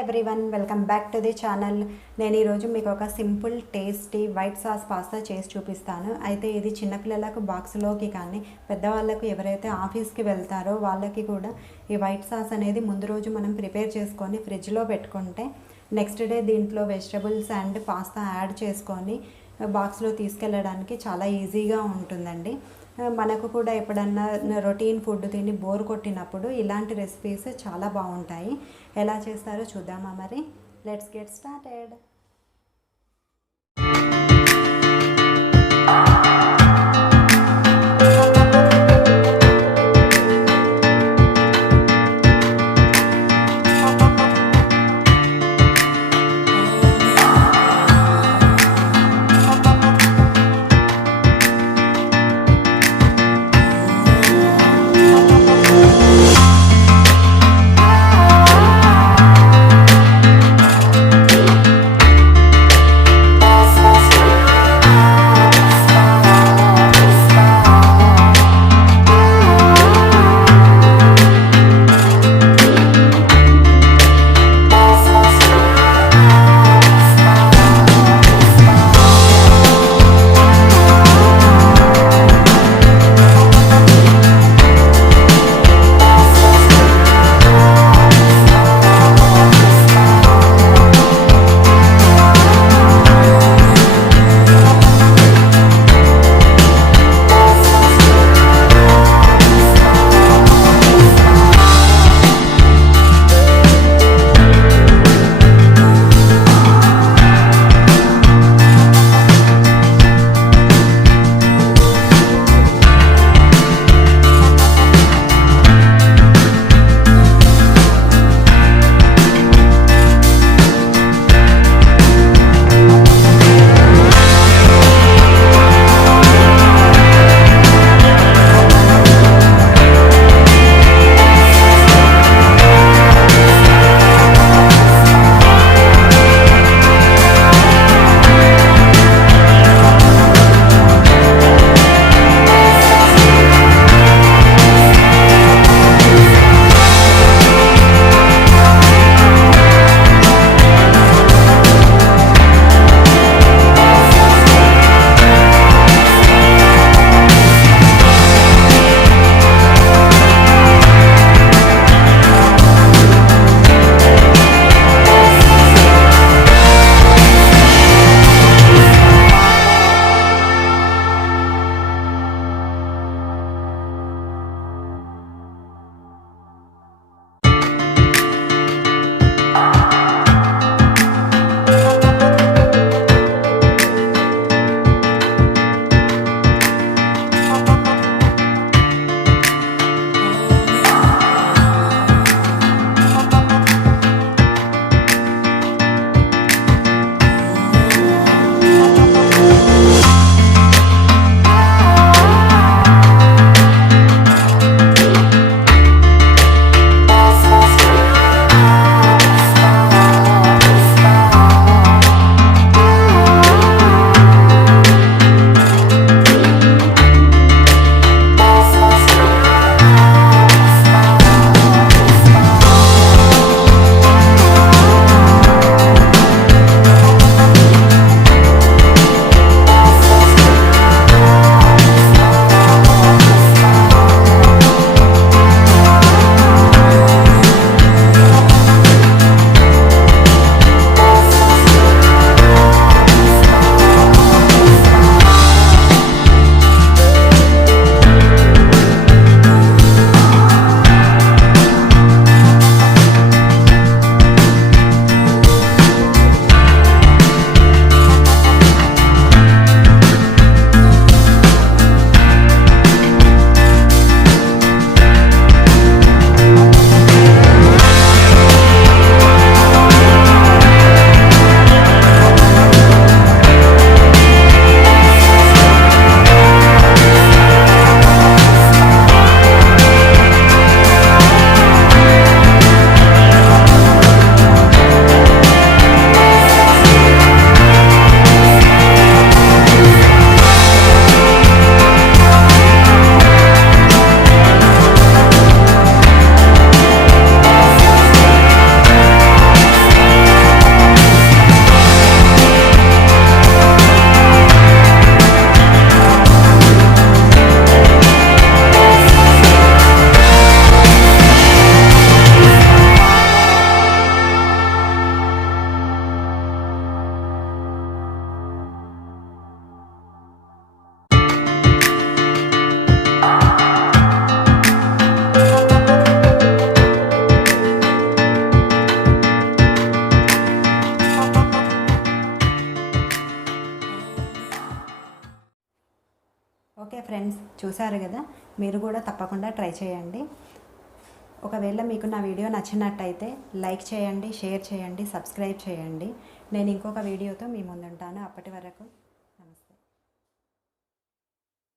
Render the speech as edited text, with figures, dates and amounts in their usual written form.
Everyone, welcome back to the channel. నేను ఈరోజు మీకు ఒక simple tasty white sauce pasta చేసి చూపిస్తాను. అయితే ఇది చిన్నపిల్లలకు బాక్స్లోకి కానీ పెద్దవాళ్ళకు ఎవరైతే ఆఫీస్కి వెళ్తారో వాళ్ళకి కూడా ఈ వైట్ సాస్ అనేది ముందు రోజు మనం ప్రిపేర్ చేసుకొని ఫ్రిడ్జ్లో పెట్టుకుంటే నెక్స్ట్ డే దీంట్లో వెజిటబుల్స్ అండ్ పాస్తా యాడ్ చేసుకొని బాక్స్లో తీసుకెళ్ళడానికి చాలా ఈజీగా ఉంటుందండి. మనకు కూడా ఎప్పుడన్నా రొటీన్ ఫుడ్ తిని బోర్ కొట్టినప్పుడు ఇలాంటి రెసిపీస్ చాలా బాగుంటాయి. ఎలా చేస్తారో చూద్దామా మరి? Let's get started. Okay friends, చూసారు కదా, మీరు కూడా తప్పకుండా ట్రై చేయండి. ఒకవేళ మీకు నా వీడియో నచ్చినట్టయితే లైక్ చేయండి, షేర్ చేయండి, సబ్స్క్రైబ్ చేయండి. నేను ఇంకొక వీడియోతో మీ ముందుంటాను. అప్పటి వరకు